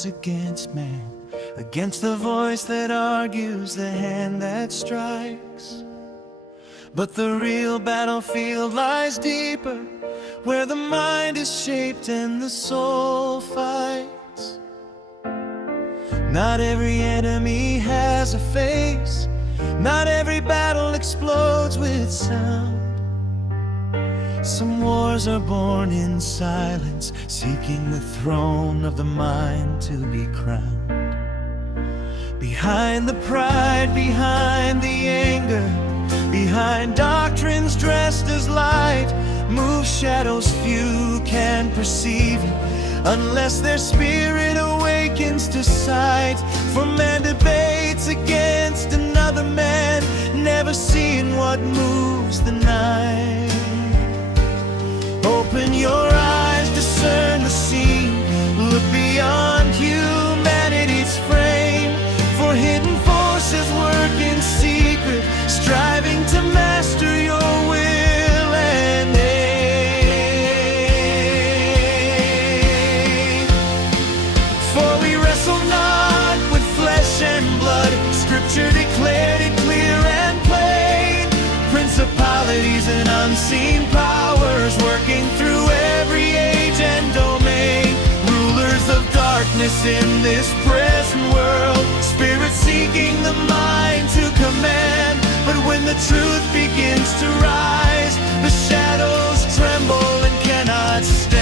rose against man, against the voice that argues, the hand that strikes. But the real battlefield lies deeper, where the mind is shaped and the soul fights. Not every enemy has a face, not every battle explodes with sound. Some wars are born in silence, seeking the throne of the mind to be crowned. Behind the pride, behind the anger, behind doctrines dressed as light, move shadows few can perceive, unless their spirit awakens to sight. For man debates against another man, never seeing what moves the night. Open your eyes, discern the scene, look beyond humanity's frame. For hidden forces work in secret, striving to master your will and aim. For we wrestle not with flesh and blood, Scripture declared it clear and plain. Principalities and unseen powers working through every age and domain. Rulers of darkness in this present world, spirits seeking the mind to command. But when the truth begins to rise, the shadows tremble and cannot stand.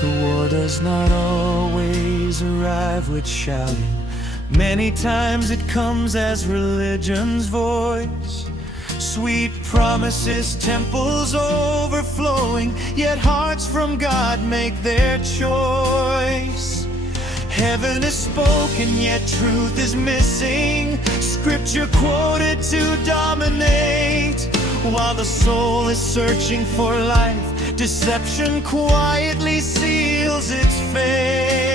The war does not always arrive with shouting. Many times it comes as religion's voice. Sweet promises, temples overflowing, yet hearts from God make their choice. Heaven is spoken, yet truth is missing. Scripture quoted to dominate. While the soul is searching for life, deception quietly seals its fate.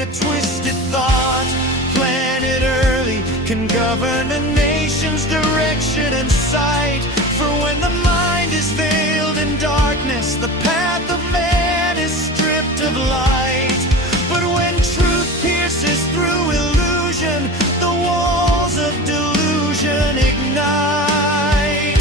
A twisted thought, planted early, can govern a nation's direction and sight. For when the mind is veiled in darkness, the path of man is stripped of light. But when truth pierces through illusion, the walls of delusion ignite.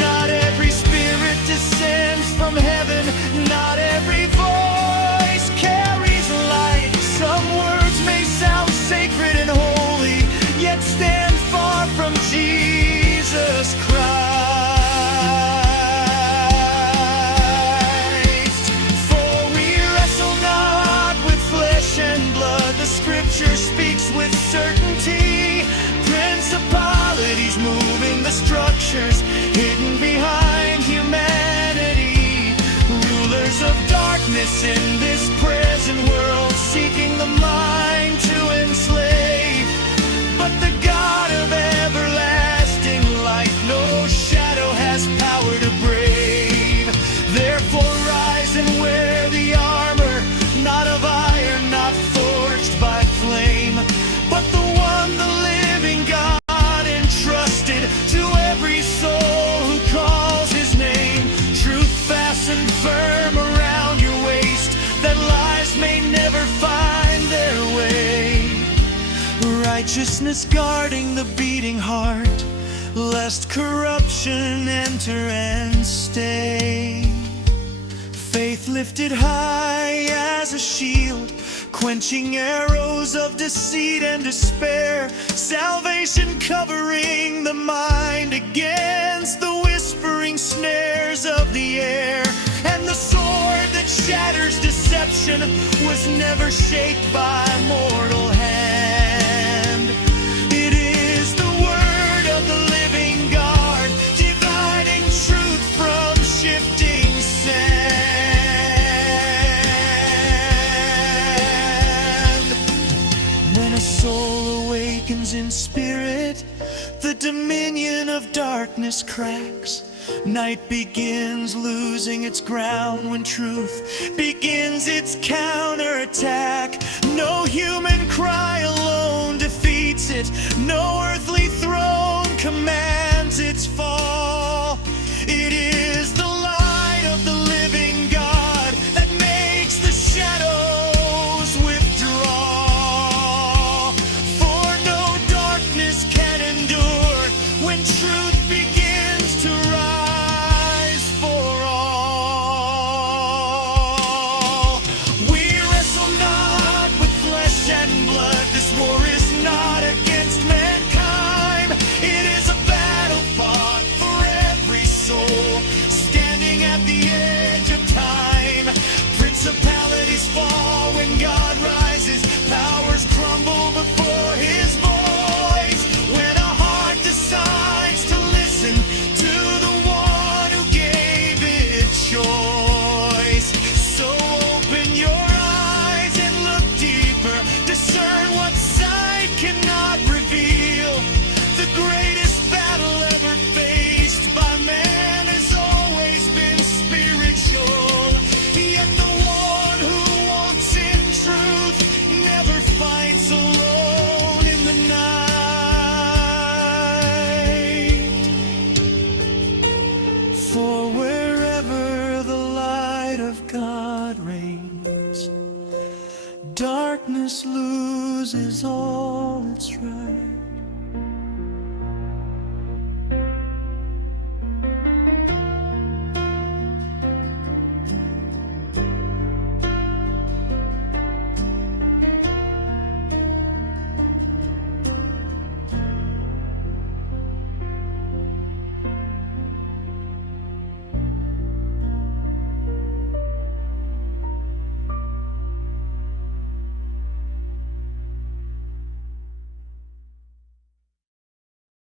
Not every spirit descends from heaven, not every voice carries light. Some words may sound sacred and holy, yet stand far from Jesus Christ. For we wrestle not with flesh and blood, the Scripture speaks with certainty. Principalities moving the structures hidden behind humanity. Rulers of darkness in this present world, seeking the mind to enslave. But the God of everlasting light, no shadow has power to brave. Therefore rise and wear the armor, not of iron, not forged by flame, but the one, the living God, entrusted to every soul who calls his name. Truth fastened firm around your waist, that lies may never find their way. Righteousness guarding the beating heart, lest corruption enter and stay. Faith lifted high as a shield, quenching arrows of deceit and despair. Salvation covering the mind against the whispering snares of the air. And the sword that shatters deception was never shaped by mortal hand. It is the word of the living God, dividing truth from shifting sand. When a soul awakens in spirit, The dominion of darkness cracks. Night begins losing its ground when truth begins its counterattack. No human cry alone defeats it. No earthly throne commands its fall. It is the light of the living God that makes the shadows withdraw. For no darkness can endure when truth begins to rise for all. We wrestle not with flesh and blood. This war is not against mankind. It is a battle fought for every soul, standing at the edge of time. Principalities fall when God rises. Powers crumble before his voice. When a heart decides to listen to the one who gave it choice. So open your eyes and look deeper. Discern what sight cannot reveal. The greatest battle ever faced by man has always been spiritual. Yet the one who walks in truth never fights alone in the night. For wherever the light of God reigns, darkness loses all its right.